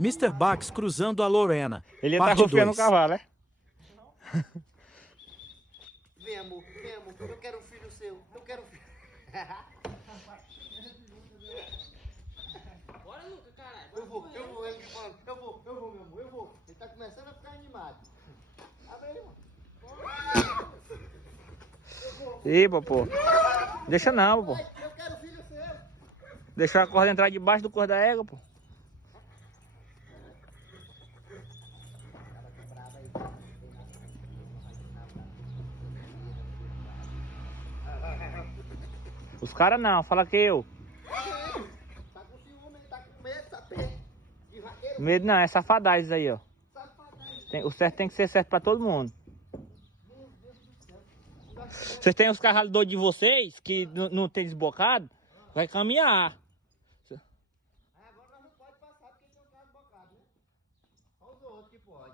Mr. Bax cruzando a Lorena. Ele ia estar Parte rufiando o 2. cavalo, né? Vem, amor, eu quero um filho seu, eu quero um filho. Bora, Luca, caralho. Ele tá falando, eu vou, meu amor, eu vou. Ele tá começando a ficar animado. Abre aí, mano. Ih, pô. Deixa não, pô. Eu quero filho seu. Deixou a corda entrar debaixo do cor da égua, pô. Os caras não, fala que eu. Tá com ciúme, ele tá com medo, sapê. De vaqueiro, Medo não, é safadagem isso aí, ó. safadão. O certo tem que ser certo pra todo mundo. Vocês têm os carregadores de vocês, que não tem desbocado, vai caminhar. Aí agora nós não pode passar porque tem um carro bocado, né? Só os outros que pode.